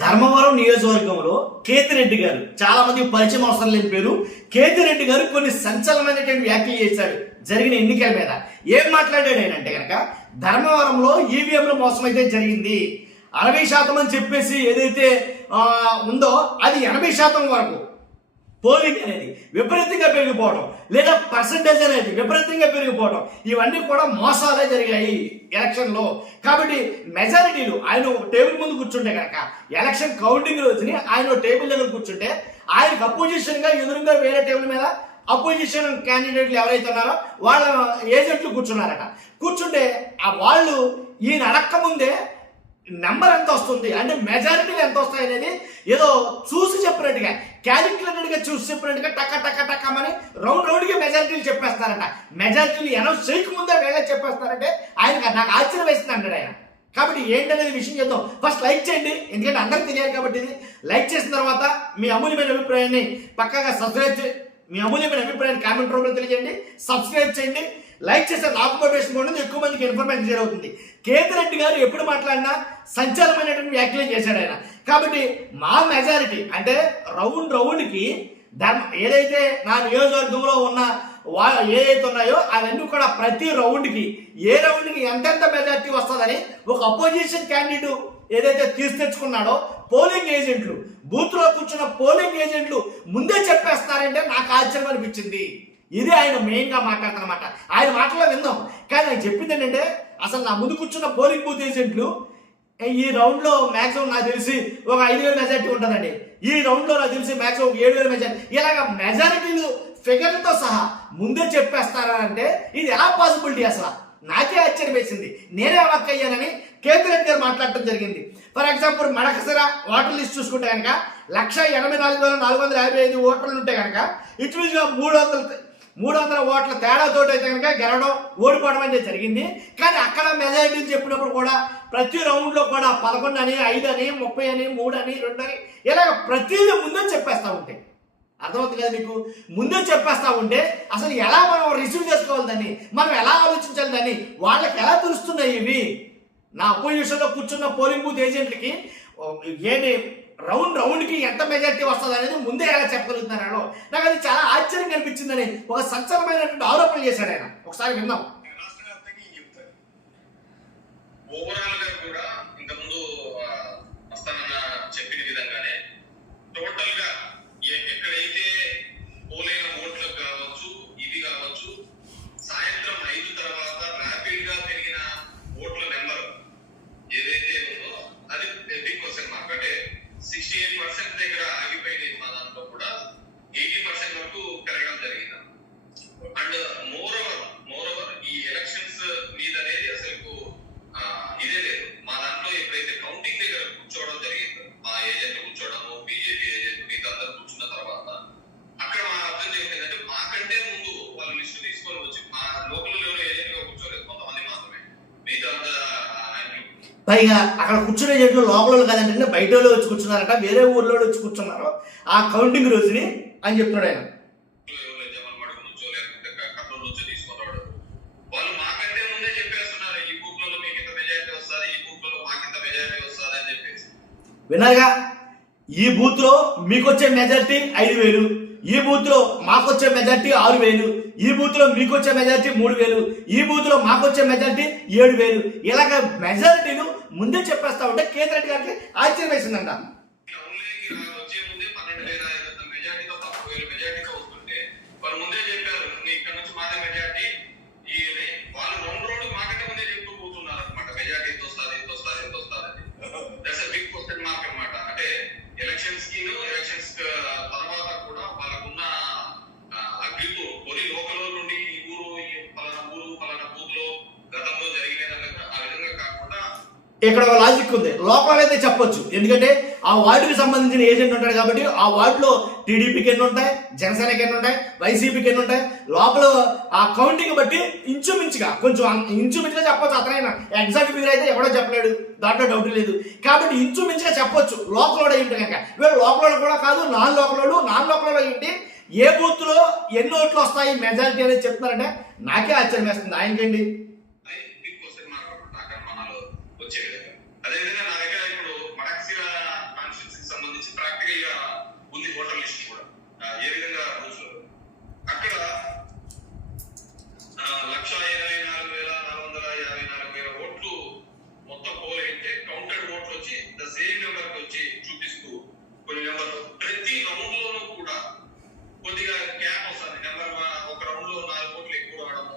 ధర్మవరం నియోజకవర్గంలో కేతిరెడ్డి గారు, చాలా మంది పరిచయం అవసరం లేని పేరు, కేతిరెడ్డి గారు కొన్ని సంచలనమైనటువంటి వ్యాఖ్యలు చేశాడు జరిగిన ఎన్నికల మీద. ఏం మాట్లాడాడు ఆయన అంటే కనుక, ధర్మవరంలో ఈవీఎంలో మోసం అయితే జరిగింది, 60% అని చెప్పేసి ఏదైతే ఉందో అది 80% వరకు పోలింగ్ అనేది విపరీతంగా పెరిగిపోవడం, లేదా పర్సంటేజ్ అనేది విపరీతంగా పెరిగిపోవడం, ఇవన్నీ కూడా మోసాలే జరిగాయి ఎలక్షన్లో. కాబట్టి మెజారిటీలు ఆయన ఒక టేబుల్ ముందు కూర్చుంటే కనుక, ఎలక్షన్ కౌంటింగ్ రోజుని ఆయన టేబుల్ దగ్గర కూర్చుంటే ఆయనకు అపోజిషన్గా ఎదురుగా వేరే టేబుల్ మీద అపోజిషన్ క్యాండిడేట్లు ఎవరైతే ఉన్నారో వాళ్ళ ఏజెంట్లు కూర్చున్నారట. కూర్చుంటే ఆ వాళ్ళు ఈయన అడక్క ముందే నెంబర్ ఎంత వస్తుంది అంటే మెజారిటీలు ఎంత వస్తాయి అనేది ఏదో చూసి చెప్పినట్టుగా, క్యాలిక్యులేటెడ్గా చూసి చెప్పినట్టుగా టక్క టక్క టక్కమని రౌండ్గా మెజారిటీలు చెప్పేస్తారంట. మెజారిటీలు అనౌన్స్ చేయకముందే వేరే చెప్పేస్తారంటే ఆయనకు నాకు ఆశ్చర్యం వేస్తుంది అంటాడు ఆయన. కాబట్టి ఏంటనేది విషయం చేద్దాం. ఫస్ట్ లైక్ చేయండి, ఎందుకంటే అందరికి తెలియాలి కాబట్టి. ఇది లైక్ చేసిన తర్వాత మీ అమూల్యమైన అభిప్రాయాన్ని పక్కగా సబ్స్క్రైబ్ మీ అమూల్యమైన అభిప్రాయాన్ని కామెంట్ రూపంలో తెలియజేయండి, సబ్స్క్రైబ్ చేయండి. లైక్ చేస్తే నాకు మోటివేషన్ కూడా ఎక్కువ మందికి ఇన్ఫర్మేషన్ జరుగుతుంది. కేతిరెడ్డి గారు ఎప్పుడు మాట్లాడినా సంచలనమైనటువంటి వ్యాఖ్యలు చేశాడు ఆయన. కాబట్టి మా మెజారిటీ అంటే రౌండ్కి ఏదైతే నా నియోజకవర్గంలో ఉన్న ఏదైతే ఉన్నాయో అవన్నీ కూడా ప్రతి రౌండ్కి ఏ రౌండ్కి ఎంతెంత మెజారిటీ వస్తుందని ఒక అపోజిషన్ క్యాండిడేట్ ఏదైతే తెచ్చుకున్నాడో పోలింగ్ ఏజెంట్లు, బూత్లో కూర్చున్న పోలింగ్ ఏజెంట్లు ముందే చెప్పేస్తారంటే నాకు ఆశ్చర్యం అనిపించింది. ఇదే ఆయన మెయిన్గా మాట్లాడుతున్నమాట. ఆయన మాటలో విందాం. కానీ ఆయన చెప్పింది ఏంటంటే, అసలు నా ముందు కూర్చున్న పోలింగ్ బూత్ ఏజెంట్లు ఈ రౌండ్లో మ్యాక్సిమం నాకు తెలిసి ఒక 5,000 మెజారిటీ ఉంటుందండి. ఈ రౌండ్లో నాకు తెలిసి మ్యాక్సిమం 7,000 మెజారిటీ, ఇలాగ మెజారిటీలు ఫిగర్లతో సహా ముందే చెప్పేస్తారా అంటే ఇది ఎలా పాసిబిలిటీ? అసలు నాకే ఆశ్చర్యం వేసింది. నేనే అవాక్కయ్యానని కేతిరెడ్డి గారు మాట్లాడటం జరిగింది. For example Madakasira voter list చూసుకుంటే కనుక 184,455 ఓటర్లు ఉంటే కనుక ఇటుగా 300 ఓట్ల తేడాతో అయితే కనుక గెలవడం, ఓడిపోవడం అనేది జరిగింది. కానీ అక్కడ మెజారిటీని చెప్పినప్పుడు కూడా ప్రతి రౌండ్లో కూడా 11 అని, 5 అని, 30 అని, 3 అని, 2 అని ఇలాగ ప్రతిదీ ముందే చెప్పేస్తూ ఉంటాయి. అర్థమవుతుంది కదా మీకు? ముందే చెప్పేస్తూ ఉంటే అసలు ఎలా మనం రిసీవ్ చేసుకోవాలి దాన్ని, మనం ఎలా ఆలోచించాలి దాన్ని, వాళ్ళకి ఎలా తెలుస్తున్నాయి ఇవి? నా అపోజిషన్లో కూర్చున్న పోలింగ్ బూత్ ఏజెంట్లకి ఏంటి రౌండ్కి ఎంత మెజారిటీ వస్తుంది అనేది ముందే ఎలా చెప్పగలుగుతున్నారో నాకు అది చాలా ఆశ్చర్యం కనిపించిందని ఒక సంచలనమైనటువంటి ఆరోపణలు చేశాడు ఆయన. ఒకసారి విందాం. ఓవరాల్ గా కూడా ఇంతకుముందు చెప్పిన విధంగానే టోటల్ గా ఎక్కడైతే పోలైన ఓట్లకు కావచ్చు, ఇది కావచ్చు, సాయంత్రం 5 తర్వాత ర్యాపిడ్ గా పెరిగిన ఓట్ల నెంబర్ ఏదైతే ఉందో అది బిగ్ క్వశ్చన్ మార్క్. అంటే 68% దగ్గర ఆగిపోయింది. మా దాంట్లో కూడా 80% వరకు పెరగడం జరిగింది. అండ్ మోర్ ఓవర్ ఈ ఎలక్షన్స్ మీద అనేది అసలు ఇదే లేదు. మా దాంట్లో ఎప్పుడైతే కౌంటింగ్ దగ్గర కూర్చోవడం జరిగిందో, మా ఏజెంట్ కూర్చోవడము, బీజేపీ ఏజెంట్ మిగతా అందరూ కూర్చున్న తర్వాత అక్కడ మా అర్థం చేసిందంటే మాకంటే ముందు వాళ్ళు లిస్టు తీసుకొని వచ్చి మా లోకల్ లెవెల్ ఏజెంట్ గా కూర్చోలేదు, కొంతమంది మాత్రమే, మిగతా పైగా అక్కడ కూర్చునే చెట్లు లోపల కాదంటే బయట వాళ్ళు వచ్చి కూర్చున్నారట, వేరే ఊర్లో వచ్చి కూర్చున్నారు ఆ కౌంటింగ్ రోజుని అని చెప్తున్నాడు ఆయన. వాళ్ళు మాకంటే ముందే చెప్పేస్తున్నారు, ఈ బూత్ లో మీకు ఇంత మెజారిటీ వస్తుంది, ఈ బూత్ లో మాకు ఇంత మెజారిటీ వస్తుంది అని చెప్పేసి. విన్నారుగా? ఈ బూత్ లో మీకు వచ్చే మెజారిటీ 5,000, ఈ బూత్ లో మాకు వచ్చే మెజారిటీ 6,000, ఈ బూత్ లో మీకు వచ్చే మెజారిటీ 3,000, ఈ బూత్ లో మాకు వచ్చే మెజారిటీ 7,000. ఇలాగ మెజారిటీలు ముందే చెప్పేస్తా ఉంటే కేతిరెడ్డి గారికి ఆశ్చర్యం వేసిందంట. వచ్చే ముందే 12,500 మెజారిటీతో 10,000 మెజారిటీతో వస్తుంటే వాళ్ళు ముందే చెప్పారు ఇక్కడ నుంచి మాదే మెజారిటీ. వాళ్ళు రౌండ్ మాకంటే ముందే చెప్తూ పోతున్నారు అనమాట, మెజారిటీ ఎంత వస్తుంది, ఎంత వస్తుంది, ఎంత వస్తుంది. That's a big question mark అనమాట. అంటే ఎలక్షన్స్ తర్వాత కూడా వాళ్ళకున్న గ్రిప్ కొన్ని లోకల్ నుండి ఈ పలానా బూత్ లో గతంలో జరిగిన ఆ విధంగా కాకుండా ఇక్కడ ఒక లాజిక్ ఉంది. లోపల అయితే చెప్పొచ్చు, ఎందుకంటే ఆ వార్డుకి సంబంధించిన ఏజెంట్ ఉంటాడు కాబట్టి ఆ వార్డులో టీడీపీకి ఎన్ని ఉంటాయి, జనసేనకి ఎన్ని ఉంటాయి, వైసీపీకి ఎన్ని ఉంటాయి, లోపల ఆ కౌంటింగ్ బట్టి ఇంచుమించుగా చెప్పొచ్చు. అతనైనా ఎగ్జాక్ట్ ఫిగర్ అయితే ఎవడో చెప్పలేడు, దాంట్లో డౌట్ లేదు. కాబట్టి ఇంచుమించుగా చెప్పొచ్చు లోకల్ అయి ఉంటే కనుక. వీళ్ళు లోకల్ కూడా కాదు, నాన్ లోకల్ అయ్యింటి ఏ బూత్ లో ఎన్ని ఓట్లు వస్తాయి మెజారిటీ అనేది చెప్తున్నారంటే నాకే ఆశ్చర్యం వేస్తుంది. ఆయనకండి అదేవిధంగా నా దగ్గర ఇప్పుడు మడకసిర కొద్దిగా గ్యాప్ వస్తుంది. నెంబర్ ఒక రౌండ్ లో 4 ఓట్లు ఎక్కువ రావడము,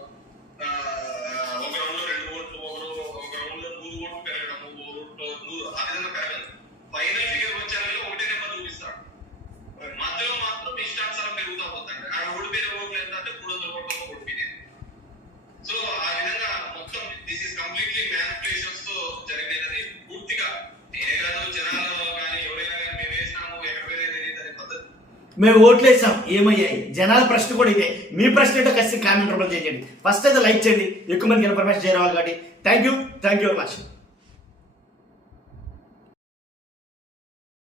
ఒక రౌండ్ లో 2 ఓట్లు, ఒక రౌండ్ లో 100 ఓట్లు పెరగడము, ఒక రౌండ్ లో 100 ఆ విధంగా పెరగదు. ఫైనల్ ఫిగర్ వచ్చాక ఒకటే నెంబర్ చూపిస్తాడు. మధ్యలో మాత్రం ఇష్టానుసారం పెరుగుతూ పోతాడు. ఆ ఓడిపోయిన ఓట్లు ఎంత అంటే 300 ఓట్లతో ఓడిపోయింది. సో ఆ విధంగా మొత్తం దిస్ ఇస్ కంప్లీట్లీ మ్యానిపులేషన్స్ తో జరిగినది. పూర్తిగా నేనే కాదు, జనాలు కానీ ఎవరైనా కానీ మేము వేసినాము ఎక్కడ పోయినా తెలియదు అనే పద్ధతి. మేము ఓట్లేసాం ఏమయ్యాయి? జనాల ప్రశ్న కూడా ఇదే. మీ ప్రశ్న ఏంటో ఖచ్చితంగా కామెంట్ రూపంలో చేయండి. ఫస్ట్ అయితే లైక్ చేయండి, ఎక్కువ మందికి ఇన్ఫర్మేషన్ చేరావాలి కాబట్టి. Thank you very much.